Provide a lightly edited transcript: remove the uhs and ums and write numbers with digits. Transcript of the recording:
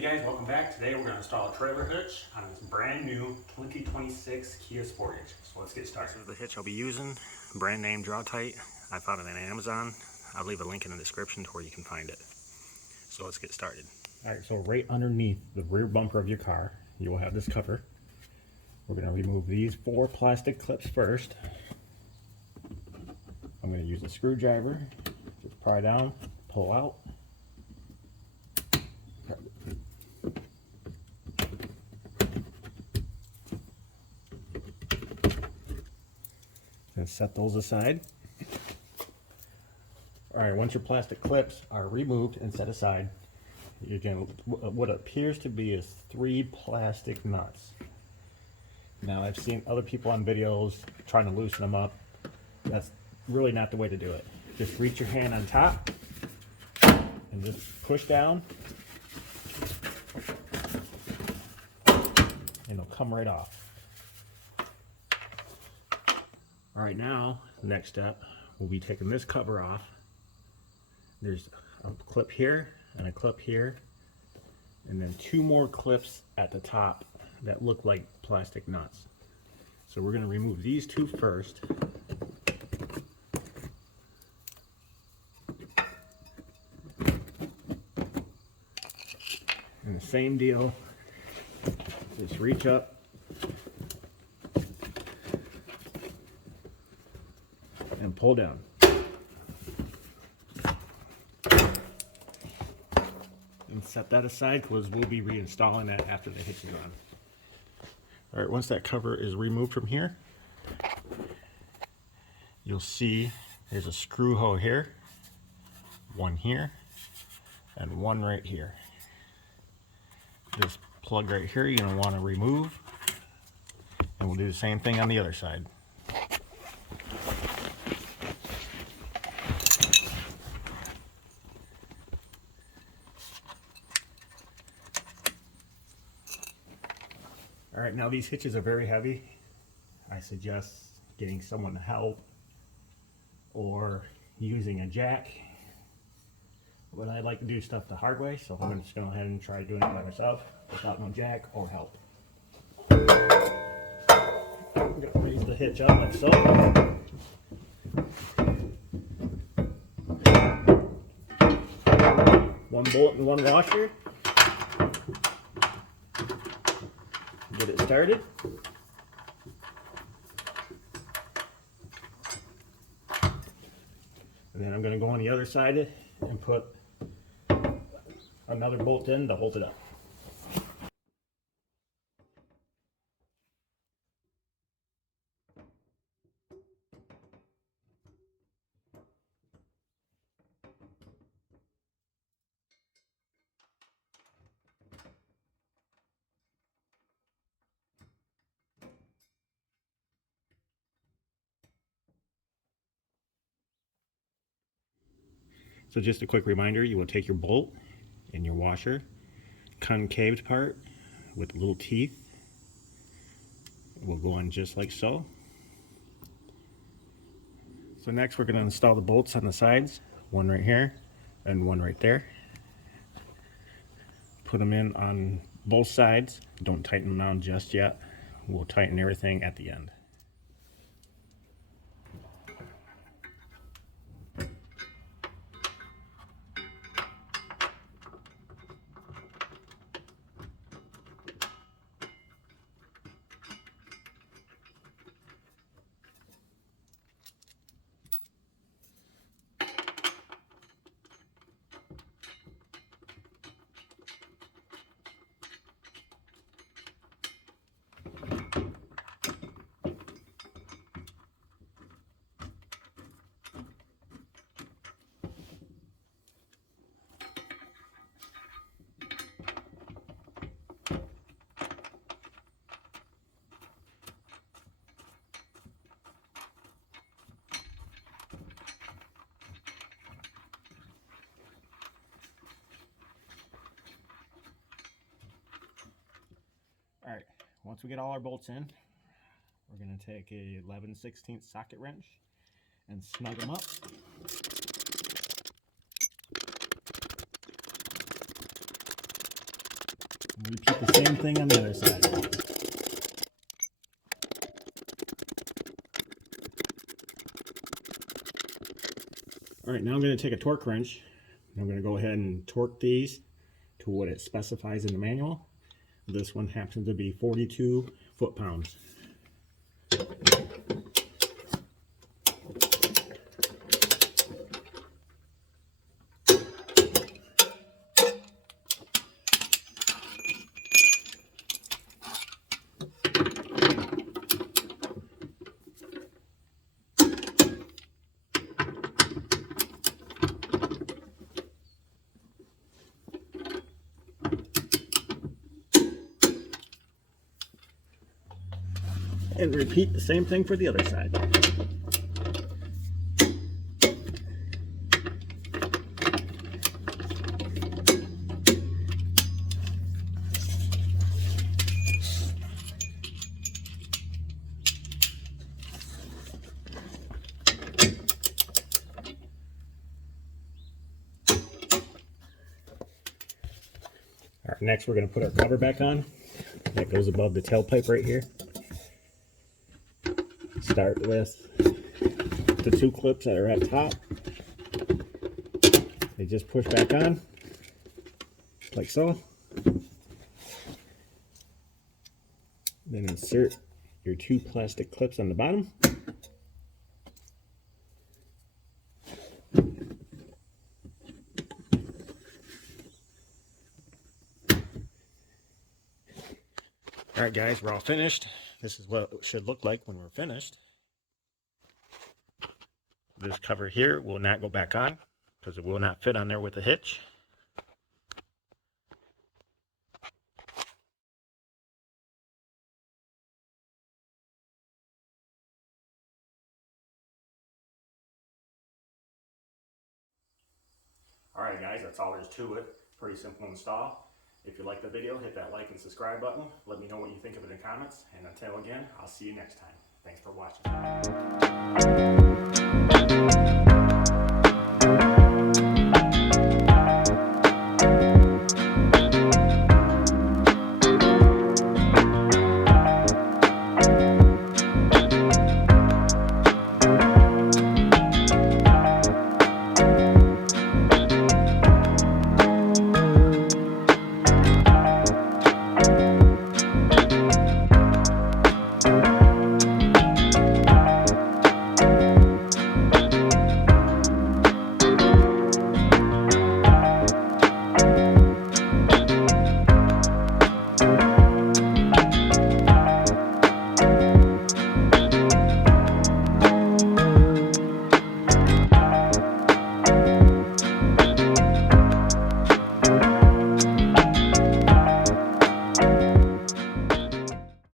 Hey guys, welcome back. Today we're going to install a trailer hitch on this brand new 2026 Kia Sportage. So let's get started. This is the hitch I'll be using, brand name Draw Tight. I found it on Amazon. I'll leave a link in the description to where you can find it. So let's get started. Alright, so right underneath the rear bumper of your car, you will have this cover. We're going to remove these 4 plastic clips first. I'm going to use a screwdriver, just pry down, pull out. And set those aside. Alright, once your plastic clips are removed and set aside, you're going to what appears to be is 3 plastic nuts. Now I've seen other people on videos trying to loosen them up. That's really not the way to do it. Just reach your hand on top and just push down and it'll come right off. Alright, now the next step will be taking this cover off. There's a clip here and a clip here, and then 2 more clips at the top that look like plastic nuts. So we're going to remove these 2 first. And the same deal, just reach up and pull down. And set that aside because we'll be reinstalling that after the hitch is on. Alright, once that cover is removed from here, you'll see there's a screw hole here, 1 here, and 1 right here. This plug right here you're going to want to remove, and we'll do the same thing on the other side. Alright, now these hitches are very heavy. I suggest getting someone to help or using a jack. But I like to do stuff the hard way, so I'm just going to go ahead and try doing it by myself without no jack or help. I'm going to raise the hitch up like so. 1 bolt and 1 washer. Get it started. And then I'm going to go on the other side and put another bolt in to hold it up. So just a quick reminder, you will take your bolt and your washer, concaved part with little teeth, will go on just like so. So next we're going to install the bolts on the sides, 1 right here and 1 right there. Put them in on both sides. Don't tighten them down just yet. We'll tighten everything at the end. Alright, once we get all our bolts in, we're going to take a 11/16 socket wrench and snug them up. Repeat the same thing on the other side. Alright, now I'm going to take a torque wrench. I'm going to go ahead and torque these to what it specifies in the manual. This one happens to be 42 foot-pounds. And repeat the same thing for the other side. All right, next we're going to put our cover back on. That goes above the tailpipe right here. Start with the two clips that are at top. They just push back on, like so. Then insert your two plastic clips on the bottom. Alright guys, we're all finished. This is what it should look like when we're finished. This cover here will not go back on because it will not fit on there with the hitch. Alright guys, that's all there is to it. Pretty simple install. If you like the video, hit that like and subscribe button. Let me know what you think of it in the comments. And until again, I'll see you next time. Thanks for watching.